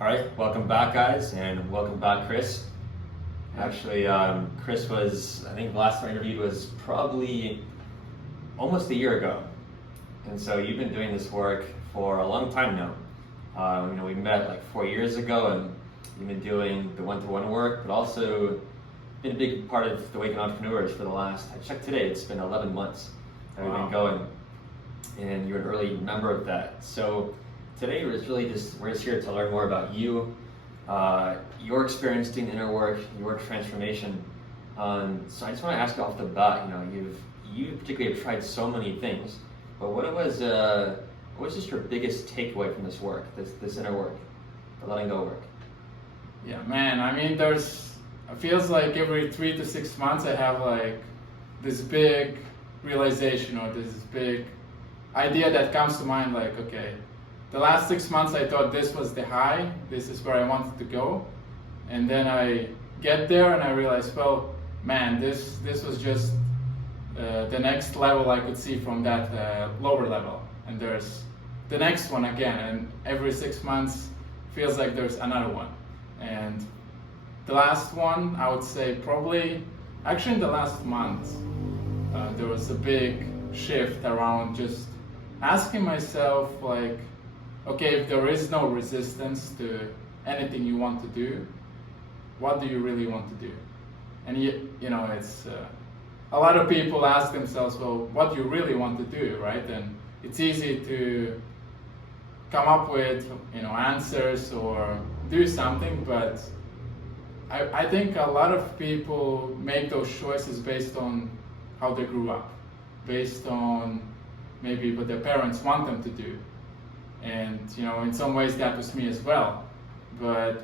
All right, welcome back, guys, and welcome back, Kris. Actually, Kris was, I think the last time I interviewed was probably almost a year ago. And so you've been doing this work for a long time now. We met like 4 years ago, and you've been doing the one-to-one work, but also been a big part of the Awaken Entrepreneurs for the last, I checked today, it's been 11 months that we've been going. And you're an early member of that. So today we're just here to learn more about you, your experience doing inner work, your transformation. So I just want to ask you off the bat, you particularly have tried so many things, but what was just your biggest takeaway from this work, this inner work, the letting go work? Yeah, man, it feels like every 3 to 6 months I have like this big realization or this big idea that comes to mind, like, okay, the last 6 months I thought this was the high, this is where I wanted to go, and then I get there and I realize, well, man, this was just the next level I could see from that lower level, and there's the next one again, and every 6 months feels like there's another one. And the last one, I would say probably, actually in the last month, there was a big shift around just asking myself, like, okay, if there is no resistance to anything you want to do, what do you really want to do? And it's a lot of people ask themselves, well, what do you really want to do, right? And it's easy to come up with answers or do something, but I think a lot of people make those choices based on how they grew up, based on maybe what their parents want them to do. And in some ways that was me as well. But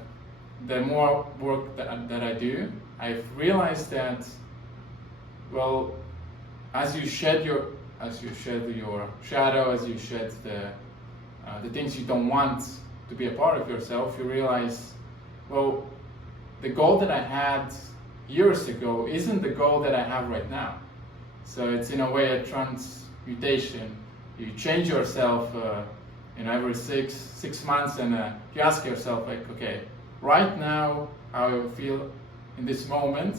the more work that I do, I've realized that, well, as you shed your shadow, as you shed the things you don't want to be a part of yourself, you realize, well, the goal that I had years ago isn't the goal that I have right now. So it's in a way a transmutation. You change yourself every six months, and you ask yourself, like, okay, right now, how I feel in this moment,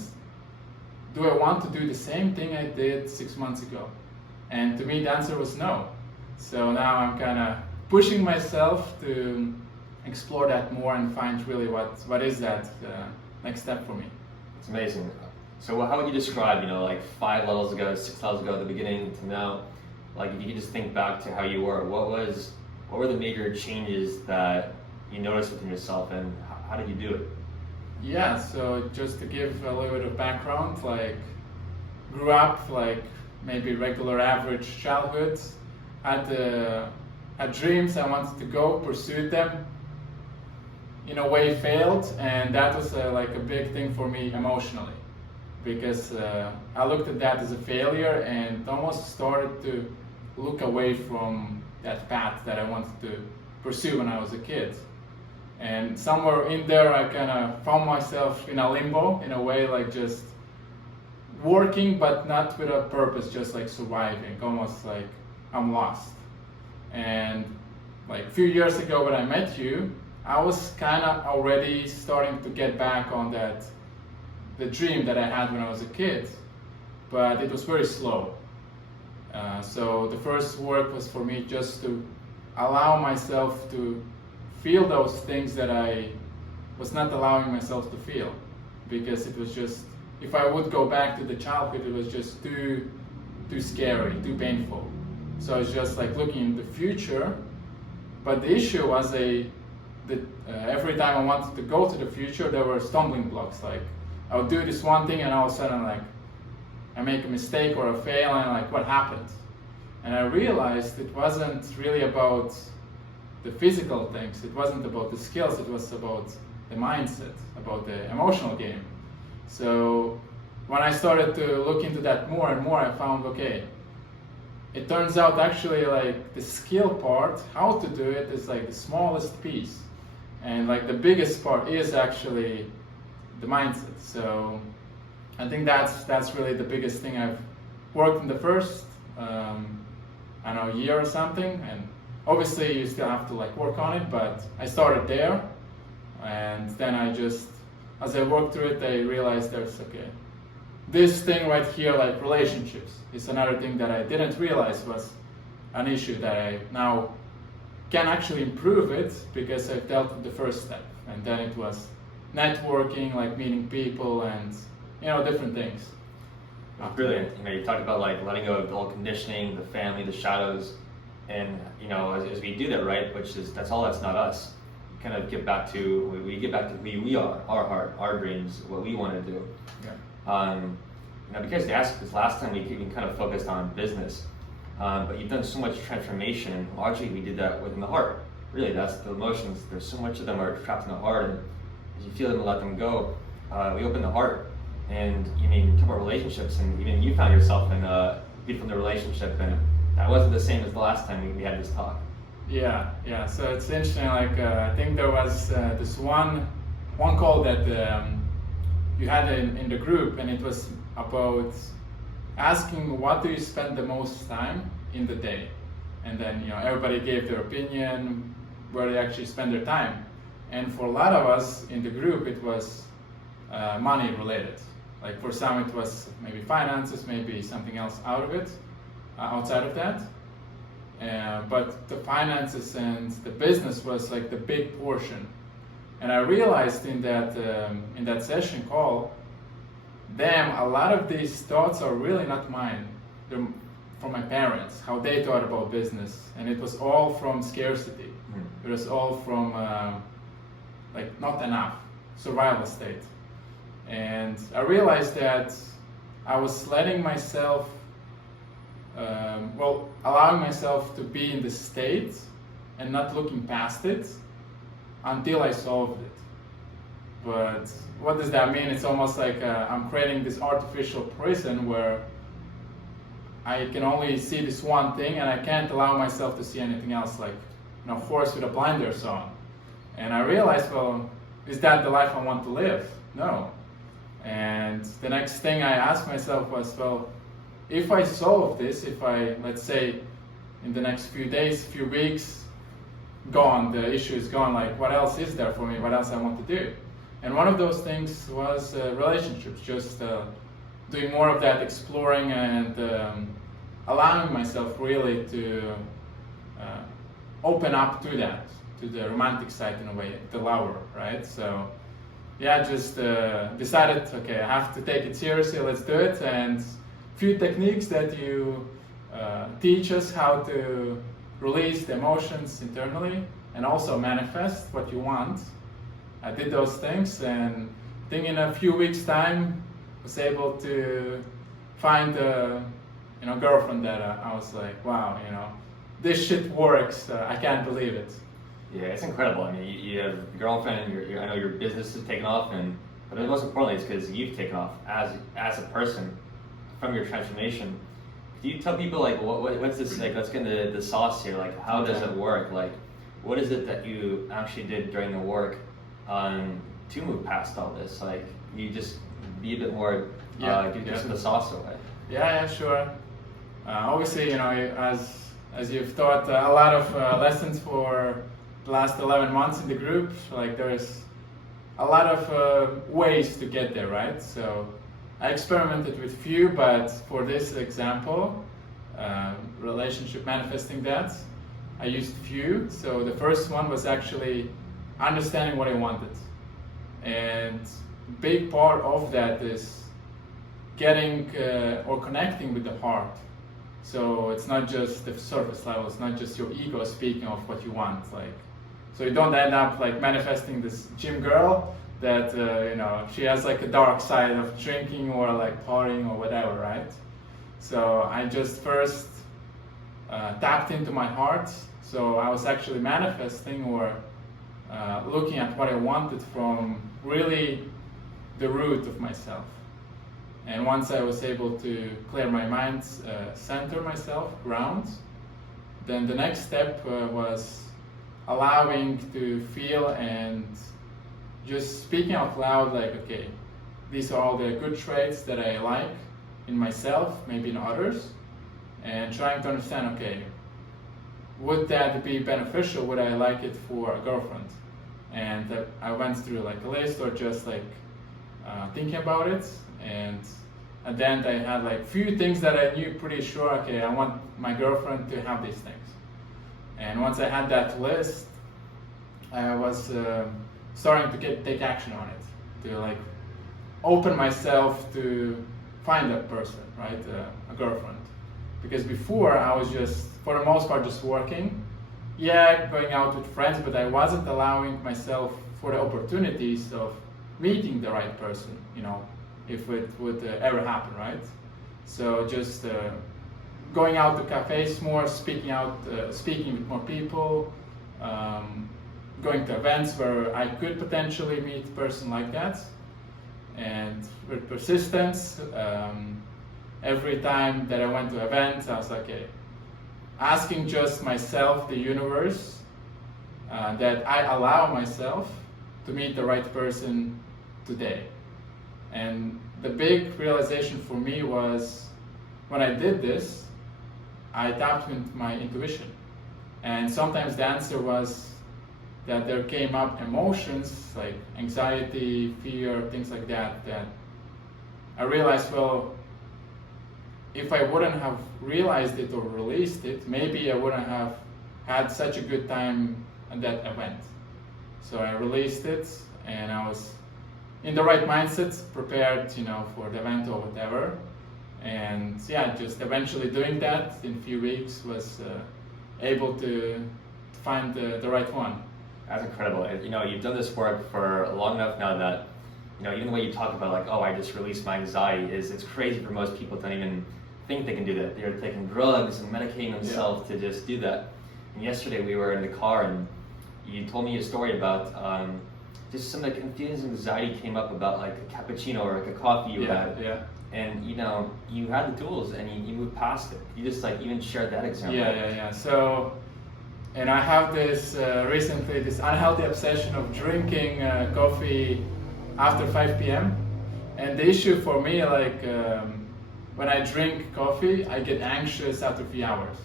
do I want to do the same thing I did 6 months ago? And to me, the answer was no. So now I'm kind of pushing myself to explore that more and find really what is that next step for me. It's amazing. So how would you describe, like 5 levels ago, 6 levels ago at the beginning to now? Like, if you could just think back to how you were, what were the major changes that you noticed within yourself, and how did you do it? Yeah, so just to give a little bit of background, like, grew up like maybe regular average childhood, had dreams I wanted to go, pursued them, in a way failed, and that was like a big thing for me emotionally, because I looked at that as a failure and almost started to look away from that path that I wanted to pursue when I was a kid. And somewhere in there I kind of found myself in a limbo, in a way, like just working but not with a purpose, just like surviving, almost like I'm lost. And like a few years ago when I met you, I was kind of already starting to get back on the dream that I had when I was a kid, but it was very slow. So the first work was for me just to allow myself to feel those things that I was not allowing myself to feel, because it was just, if I would go back to the childhood, it was just too scary, too painful. So it's just like looking in the future, but the issue was every time I wanted to go to the future, there were stumbling blocks. Like, I would do this one thing and all of a sudden, like, I make a mistake or a fail, and like, what happened? And I realized it wasn't really about the physical things, it wasn't about the skills, it was about the mindset, about the emotional game. So when I started to look into that more and more, I found, okay, it turns out actually like the skill part, how to do it, is like the smallest piece. And like the biggest part is actually the mindset. So I think that's really the biggest thing I've worked in the first year or something, and obviously you still have to like work on it, but I started there, And then as I worked through it, I realized this thing right here, like relationships, is another thing that I didn't realize was an issue that I now can actually improve it because I've dealt with the first step. And then it was networking, like meeting people and, different things. Brilliant. You talked about like letting go of the old conditioning, the family, the shadows, and as we do that, right, that's not us. We get back to who we are, our heart, our dreams, what we want to do. Yeah. Because they asked this last time, we kind of focused on business, but you've done so much transformation, and largely we did that within the heart. Really, that's the emotions. There's so much of them are trapped in the heart, and as you feel them and let them go, we open the heart. And you talk about relationships, and even you found yourself in a beautiful new relationship, and that wasn't the same as the last time we had this talk. Yeah. So it's interesting. Like I think there was this one call that you had in the group, and it was about asking what do you spend the most time in the day, and then everybody gave their opinion where they actually spend their time, and for a lot of us in the group it was money related. Like for some it was maybe finances, maybe something else outside of that. But the finances and the business was like the big portion. And I realized in that session call, a lot of these thoughts are really not mine. They're from my parents, how they thought about business. And it was all from scarcity. It was all from not enough, survival state. And I realized that I was letting myself, allowing myself to be in this state and not looking past it until I solved it. But what does that mean? It's almost like I'm creating this artificial prison where I can only see this one thing and I can't allow myself to see anything else, like horse with a blinders on. And I realized, is that the life I want to live? No. And the next thing I asked myself was, if I solve this, let's say, in the next few days, few weeks, gone, the issue is gone, like, what else is there for me? What else I want to do? And one of those things was relationships, just doing more of that exploring and allowing myself really to open up to that, to the romantic side in a way, the lover, right? So, just decided, I have to take it seriously, let's do it. And few techniques that you teach us how to release the emotions internally and also manifest what you want. I did those things, and I think in a few weeks' time, was able to find a girlfriend that I was like, wow, this shit works. I can't believe it. Yeah, it's incredible. I mean, you have a girlfriend, and I know your business has taken off, but most importantly, it's because you've taken off as a person from your transformation. Do you tell people what's this like? Let's get into the sauce here. Like, how does it work? Like, what is it that you actually did during the work to move past all this? Like, you just be a bit more, give some of the sauce away. Yeah, sure. Obviously, as you've taught a lot of lessons for the last 11 months in the group, like there's a lot of ways to get there, right? So I experimented with few, but for this example, relationship manifesting that, I used few. So the first one was actually understanding what I wanted. And big part of that is getting or connecting with the heart. So it's not just the surface level, it's not just your ego speaking of what you want. So you don't end up manifesting this gym girl that she has a dark side of drinking or partying or whatever, right? So I just first tapped into my heart. So I was actually manifesting or looking at what I wanted from really the root of myself. And once I was able to clear my mind, center myself, ground, then the next step was allowing to feel and just speaking out loud, these are all the good traits that I like in myself, maybe in others, and trying to understand, would that be beneficial? Would I like it for a girlfriend? and I went through like a list or just like thinking about it, and at the end I had like few things that I knew pretty sure, okay, I want my girlfriend to have these things. And once I had that list, I was starting to take action on it, to like open myself to find that person, right, a girlfriend. Because before I was just, for the most part, just working, going out with friends, but I wasn't allowing myself for the opportunities of meeting the right person, if it would ever happen, right? So just going out to cafes more, speaking with more people, going to events where I could potentially meet a person like that, and with persistence, every time that I went to events, I was like, okay, asking just myself, the universe, that I allow myself to meet the right person today. And the big realization for me was, when I did this, I tapped into my intuition. And sometimes the answer was that there came up emotions like anxiety, fear, things like that, that I realized, well, if I wouldn't have realized it or released it, maybe I wouldn't have had such a good time at that event. So I released it, and I was in the right mindset, prepared, for the event or whatever. And just eventually doing that in a few weeks was able to find the right one. That's incredible. You've done this work for long enough now that, even the way you talk about like, oh, I just released my anxiety, it's crazy for most people to don't even think they can do that. They're taking drugs and medicating themselves to just do that. And yesterday we were in the car and you told me a story about just some of the confusing anxiety came up about like a cappuccino or like a coffee you had. Yeah. And you had the tools and you moved past it. You just like even shared that example. Yeah. So, and I have this recently this unhealthy obsession of drinking coffee after 5 p.m. And the issue for me, like when I drink coffee, I get anxious after a few hours.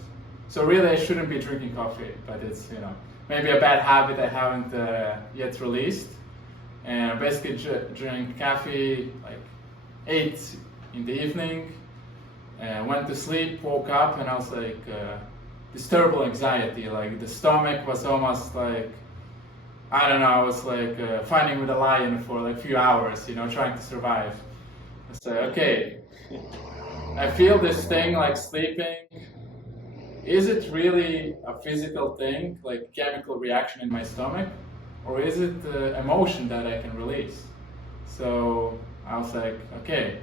So really, I shouldn't be drinking coffee, but it's maybe a bad habit I haven't yet released. And I basically drink coffee like 8 in the evening, went to sleep, woke up, and I was like this terrible anxiety. Like the stomach was almost like, I don't know, I was like fighting with a lion for like a few hours, trying to survive. I said, okay, I feel this thing like sleeping. Is it really a physical thing, like chemical reaction in my stomach, or is it emotion that I can release? So I was like, okay,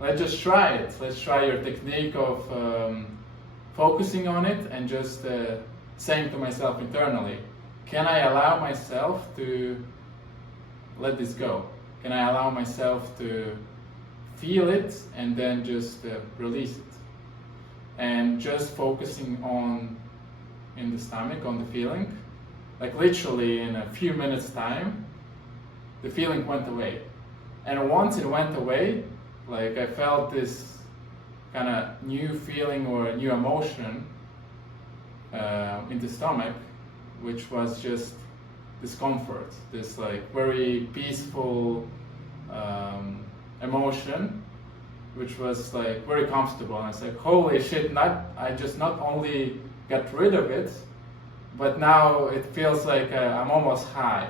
let's just try it. Let's try your technique of focusing on it and just saying to myself internally, can I allow myself to let this go? Can I allow myself to feel it and then just release it? And just focusing in the stomach, on the feeling, like literally in a few minutes time, the feeling went away. And once it went away, like I felt this kind of new feeling or a new emotion in the stomach, which was just discomfort, this like very peaceful emotion, which was like very comfortable. And I was like, holy shit, I just not only got rid of it, but now it feels like I'm almost high.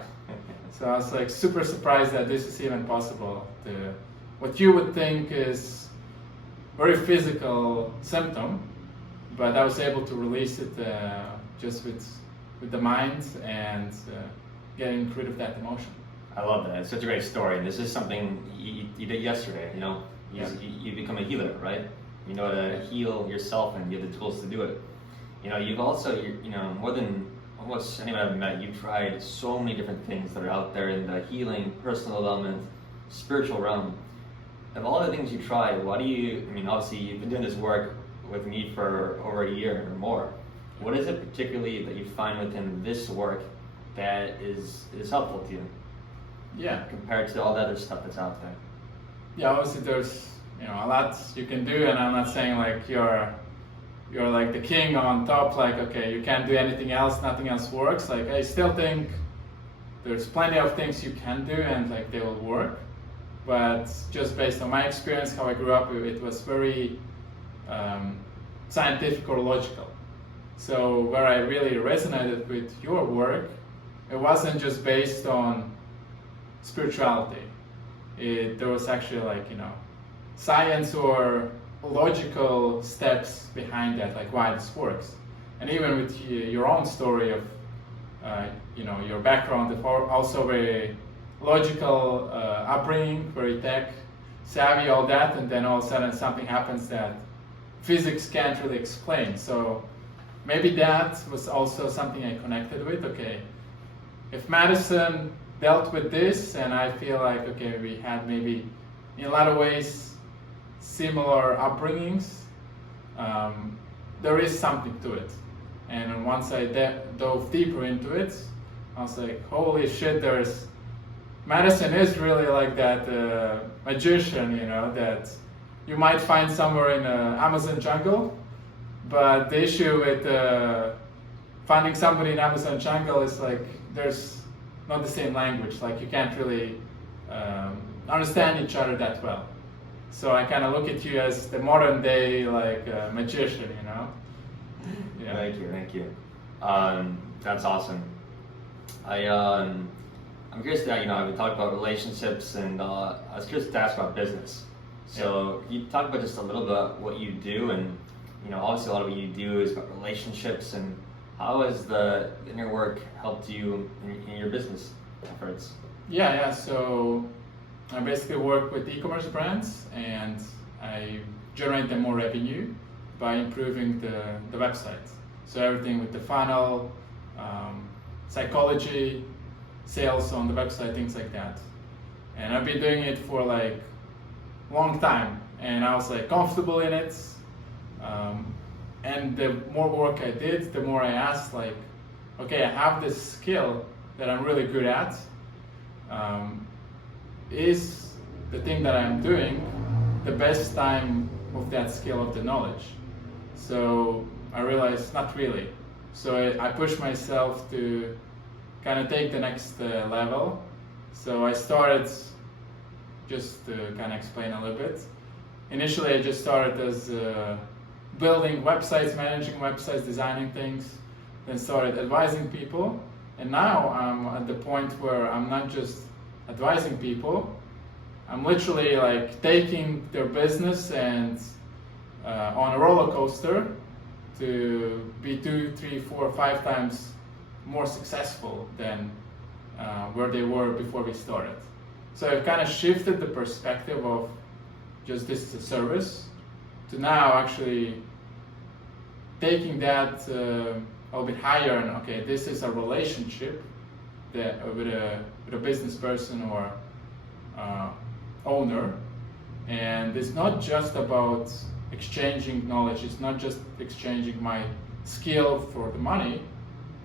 So I was like super surprised that this is even possible. What you would think is very physical symptom, but I was able to release it just with the mind and getting rid of that emotion. I love that. It's such a great story. And this is something you did yesterday, You become a healer, right? You know to heal yourself and you have the tools to do it. You've also, more than almost anyone I've met, you've tried so many different things that are out there in the healing, personal development, spiritual realm. Of all the things you tried, obviously you've been doing this work with me for over a year or more. What is it particularly that you find within this work that is helpful to you? Yeah. Compared to all the other stuff that's out there. Yeah, obviously there's a lot you can do, and I'm not saying like you're like the king on top, like okay, you can't do anything else, nothing else works. Like I still think there's plenty of things you can do and like they will work, but just based on my experience, how I grew up, it was very scientific or logical. So where I really resonated with your work, it wasn't just based on spirituality. There was actually like, science or logical steps behind that, like why this works. And even with your own story of, your background, also very logical upbringing, very tech savvy, all that, and then all of a sudden something happens that physics can't really explain. So maybe that was also something I connected with. Okay, if medicine dealt with this, and I feel like, okay, we had maybe in a lot of ways similar upbringings, there is something to it. And once I dove deeper into it, I was like, holy shit, medicine is really like that magician, that you might find somewhere in the Amazon jungle, but the issue with finding somebody in Amazon jungle is like, there's not the same language, like you can't really understand each other that well. So I kind of look at you as the modern day like magician, Yeah. Thank you. That's awesome. I'm curious that, I've been talking about relationships, and I was curious to ask about business. So you talk about just a little bit what you do, and obviously a lot of what you do is about relationships, and how has the inner work helped you in your business efforts? Yeah. So I basically work with e-commerce brands, and I generate them more revenue by improving the website. So everything with the funnel, psychology, sales on the website, things like that. And I've been doing it for like long time, and I was like comfortable in it. And the more work I did, the more I asked, like, okay, I have this skill that I'm really good at. Is the thing that I'm doing the best time of that skill of the knowledge? So I realized not really. So I pushed myself to kind of take the next level. So I started, just to kind of explain a little bit. Initially, I just started as building websites, managing websites, designing things, then started advising people. And now I'm at the point where I'm not just advising people, I'm literally like taking their business and on a roller coaster to be 2, 3, 4, 5 times more successful than where they were before we started. So I've kind of shifted the perspective of just this is a service to now actually taking that a little bit higher, and okay, this is a relationship that with a business person or owner, and it's not just about exchanging knowledge, it's not just exchanging my skill for the money,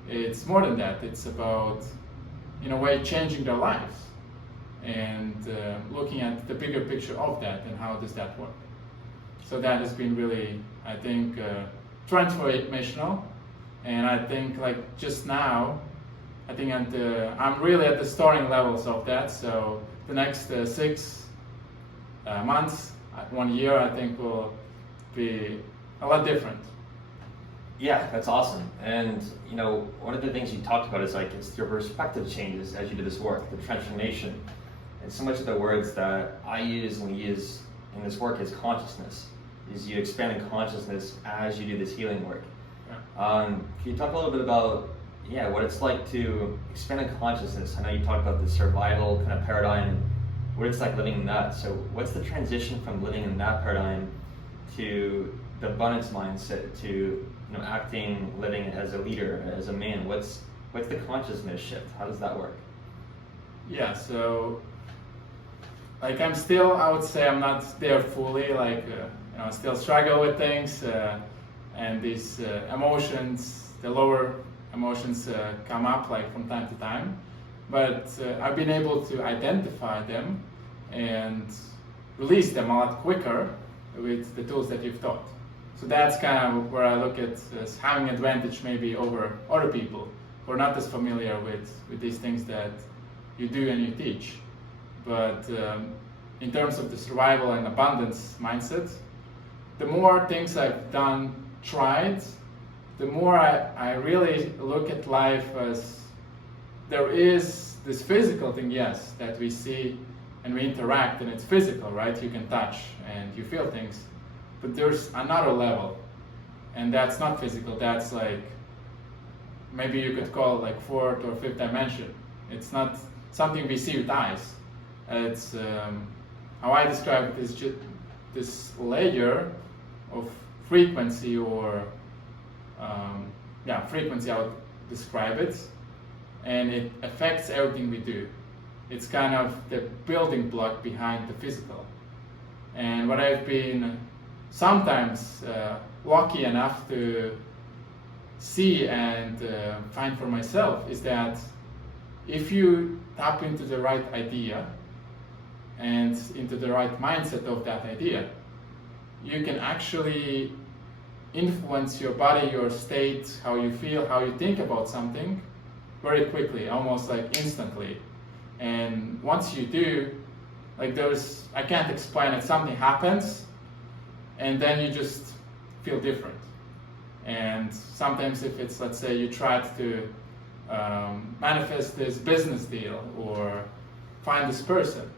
it's more than that. It's about, in a way, changing their lives and looking at the bigger picture of that and how does that work. So that has been really, I think, transformational. And I think like just now, I think I'm really at the starting levels of that. So the next 6 months, 1 year, I think will be a lot different. Yeah, that's awesome. And one of the things you talked about is like it's your perspective changes as you do this work, the transformation. And so much of the words that I use and we use in this work is consciousness. Is you expanding consciousness as you do this healing work. Yeah. Can you talk a little bit about what it's like to expand in consciousness? I know you talked about the survival kind of paradigm, what it's like living in that. So what's the transition from living in that paradigm to the abundance mindset to acting, living as a leader, as a man? What's the consciousness shift? How does that work? Yeah, so like I would say I'm not there fully, like I still struggle with things and these emotions, the lower emotions come up like from time to time, but I've been able to identify them and release them a lot quicker with the tools that you've taught. So that's kind of where I look at as having advantage maybe over other people who are not as familiar with these things that you do and you teach. But in terms of the survival and abundance mindset, the more things I've tried, the more I really look at life as there is this physical thing, yes, that we see and we interact, and it's physical, right? You can touch and you feel things. But there's another level, and that's not physical, that's like, maybe you could call it like fourth or fifth dimension. It's not something we see with eyes. It's, how I describe it is just this layer of frequency, or frequency, I would describe it, and it affects everything we do. It's kind of the building block behind the physical. And what I've been sometimes lucky enough to see and find for myself is that if you tap into the right idea and into the right mindset of that idea, you can actually influence your body, your state, how you feel, how you think about something very quickly, almost like instantly. And once you do, like I can't explain it, something happens and then you just feel different. And sometimes if it's, let's say you tried to manifest this business deal or find this person,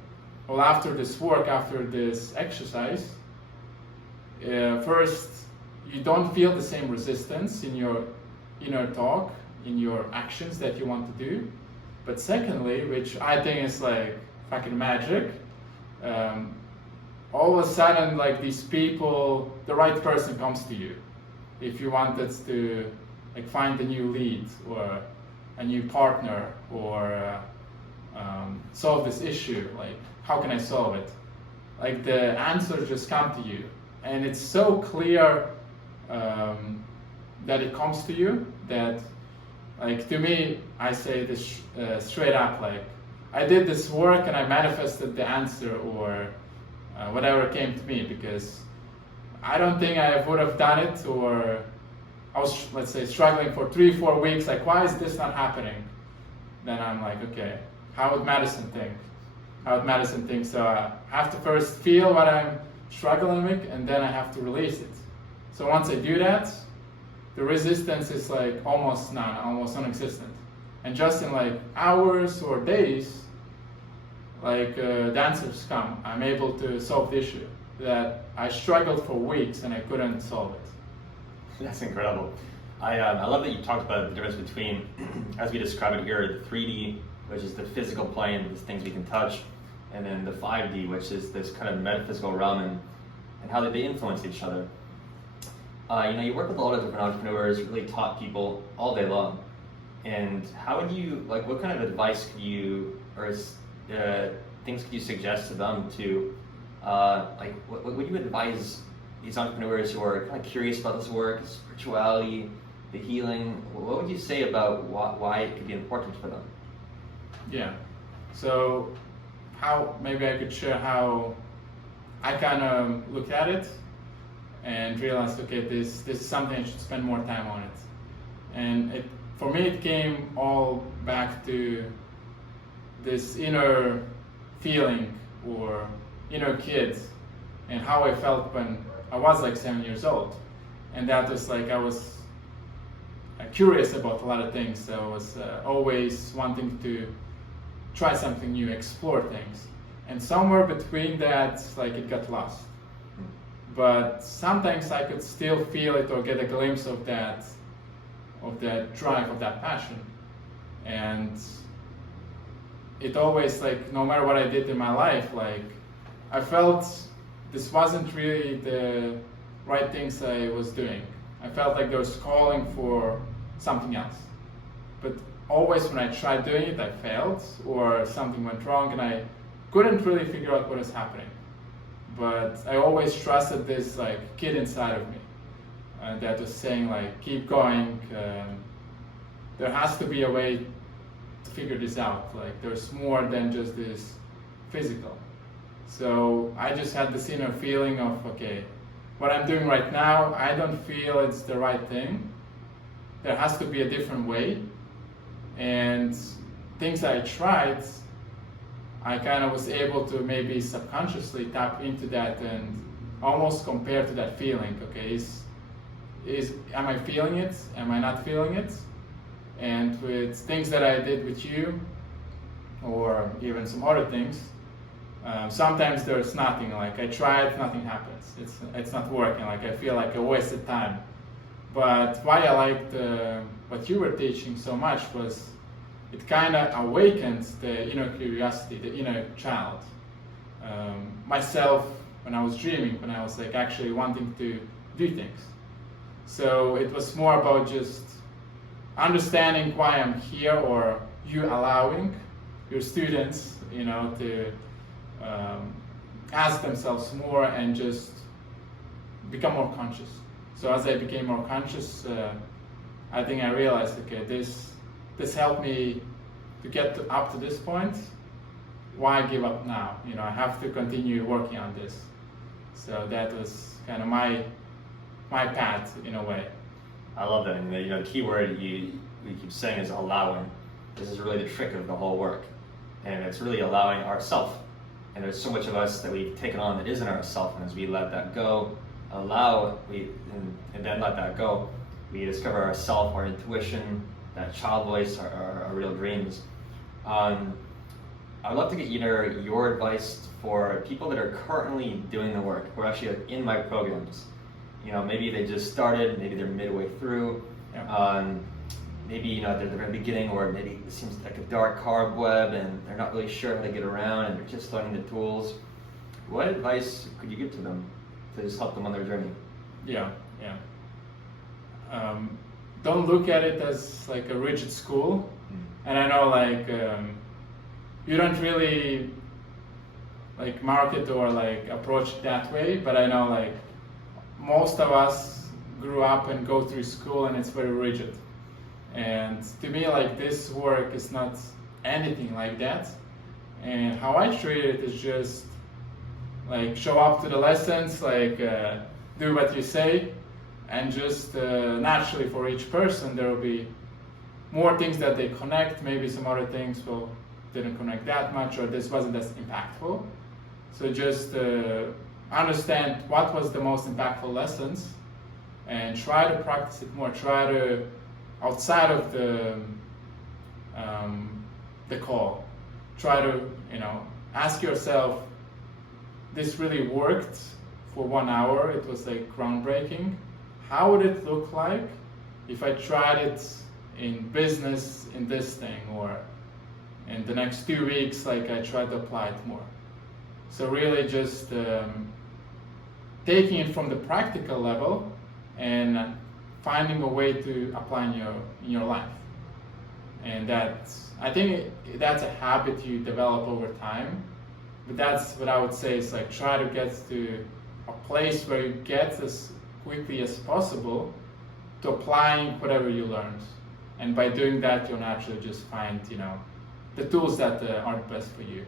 well, after this work, after this exercise, first, you don't feel the same resistance in your inner talk, in your actions that you want to do. But secondly, which I think is like fucking magic, all of a sudden, like these people, the right person comes to you. If you wanted to like find a new lead or a new partner or solve this issue, like how can I solve it? Like the answers just come to you, and it's so clear that it comes to you that, like, to me, I say this straight up, like, I did this work and I manifested the answer or whatever came to me, because I don't think I would have done it, or I was, let's say, struggling for 3-4 weeks, like, why is this not happening? Then I'm like, okay, how would Madison think? How would Madison think? So I have to first feel what I'm struggling with, and then I have to release it. So once I do that, the resistance is like almost none, almost non-existent. And just in like hours or days, like the answers come. I'm able to solve the issue that I struggled for weeks and I couldn't solve it. That's incredible. I love that you talked about the difference between, as we describe it here, the 3D, which is the physical plane, these things we can touch, and then the 5D, which is this kind of metaphysical realm, and how they influence each other. You work with a lot of different entrepreneurs, really top people all day long. And how would you, like, what kind of advice could you, or things could you suggest to them to, what would you advise these entrepreneurs who are kind of curious about this work, spirituality, the healing? What would you say about why it could be important for them? Yeah. So, maybe I could share how I kind of look at it and realized, okay, this is something I should spend more time on it. And for me, it came all back to this inner feeling or inner kid, and how I felt when I was like 7 years old. And that was like, I was curious about a lot of things. So I was always wanting to try something new, explore things. And somewhere between that, like, it got lost. But sometimes I could still feel it or get a glimpse of that drive, of that passion. And it always, like, no matter what I did in my life, like, I felt this wasn't really the right things I was doing. I felt like there was calling for something else. But always when I tried doing it, I failed, or something went wrong, and I couldn't really figure out what was happening. But I always trusted this like kid inside of me that was saying, like, keep going. There has to be a way to figure this out. Like, there's more than just this physical. So I just had this inner feeling of, okay, what I'm doing right now, I don't feel it's the right thing. There has to be a different way. And things I tried I kind of was able to maybe subconsciously tap into that and almost compare to that feeling. Okay, am I feeling it? Am I not feeling it? And with things that I did with you, or even some other things, sometimes there's nothing. Like I tried, nothing happens. It's not working. Like I feel like I wasted time. But why I liked what you were teaching so much was it kind of awakens the inner curiosity, the inner child. Myself, when I was dreaming, when I was like actually wanting to do things. So it was more about just understanding why I'm here, or you allowing your students, to ask themselves more and just become more conscious. So as I became more conscious, I think I realized, okay, this helped me to get up to this point. Why give up now? I have to continue working on this. So that was kind of my path in a way. I love that. And the key word we keep saying is allowing. This is really the trick of the whole work. And it's really allowing ourself. And there's so much of us that we've taken on that isn't ourself. And as we let that go, and then let that go, we discover ourself, our intuition, that child voice, our real dreams. I'd love to get your advice for people that are currently doing the work, who are actually in my programs. Maybe they just started, maybe they're midway through, maybe they're the very beginning, or maybe it seems like a dark cobweb and they're not really sure how to get around and they're just learning the tools. What advice could you give to them to just help them on their journey? Don't look at it as like a rigid school. And I know you don't really like market or like approach it that way, but I know most of us grew up and go through school and it's very rigid. And to me, this work is not anything like that. And how I treat it is just show up to the lessons, do what you say, and just naturally for each person there will be more things that they connect. Maybe some other things didn't connect that much, or this wasn't as impactful. So just understand what was the most impactful lessons and try to practice it more. Try to, outside of the call, try to ask yourself, this really worked for 1 hour, it was groundbreaking. How would it look like if I tried it in business in this thing, or in the next 2 weeks I tried to apply it more? So really just taking it from the practical level and finding a way to apply in your life. And I think that's a habit you develop over time. But that's what I would say is try to get to a place where you get as quickly as possible to applying whatever you learned. And by doing that, you'll naturally just find, the tools that are best for you.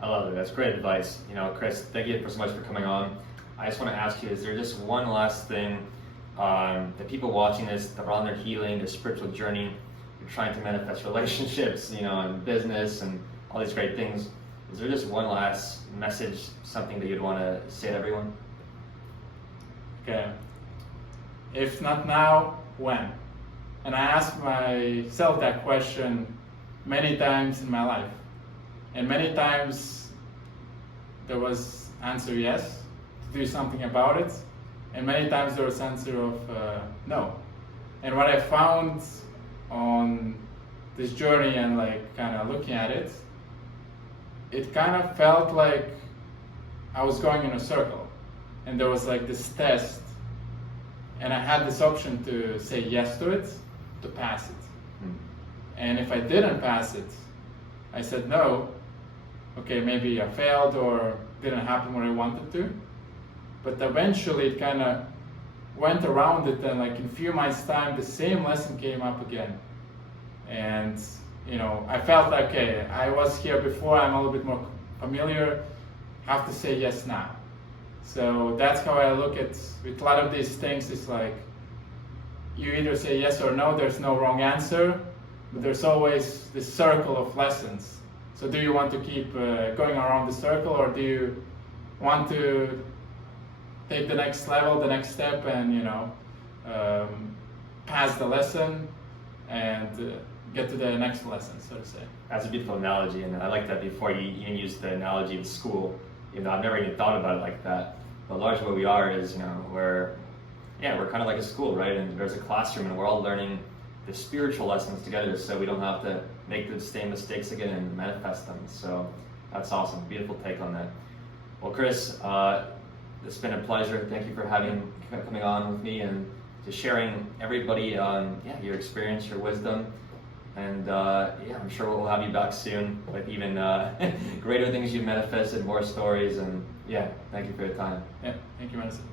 I love it. That's great advice. Kris, thank you so much for coming on. I just want to ask you, is there just one last thing that people watching this, that are on their healing, their spiritual journey, you're trying to manifest relationships, and business and all these great things. Is there just one last message, something that you'd want to say to everyone? Okay. If not now, when? And I asked myself that question many times in my life. And many times there was answer yes, to do something about it. And many times there was answer of no. And what I found on this journey and kind of looking at it, it kind of felt like I was going in a circle. And there was this test. And I had this option to say yes to it, to pass it. And if I didn't pass it, I said no. Okay, maybe I failed or didn't happen what I wanted to. But eventually it kind of went around it, and in a few months' time, the same lesson came up again. And I felt like, okay, I was here before, I'm a little bit more familiar, have to say yes now. So that's how I look at with a lot of these things. It's you either say yes or no, there's no wrong answer, but there's always this circle of lessons. So do you want to keep going around the circle, or do you want to take the next level, the next step, and pass the lesson and get to the next lesson, so to say? That's a beautiful analogy, and I like that before you even used the analogy of school. I've never even thought about it like that. But largely what we are is, we're kind of like a school, right? And there's a classroom, and we're all learning the spiritual lessons together, so we don't have to make the same mistakes again and manifest them. So that's awesome. Beautiful take on that. Well, Kris, it's been a pleasure. Thank you for coming on with me and just sharing everybody your experience, your wisdom. And I'm sure we'll have you back soon with even greater things you've manifested, more stories, and thank you for your time. Yeah, thank you, Madison.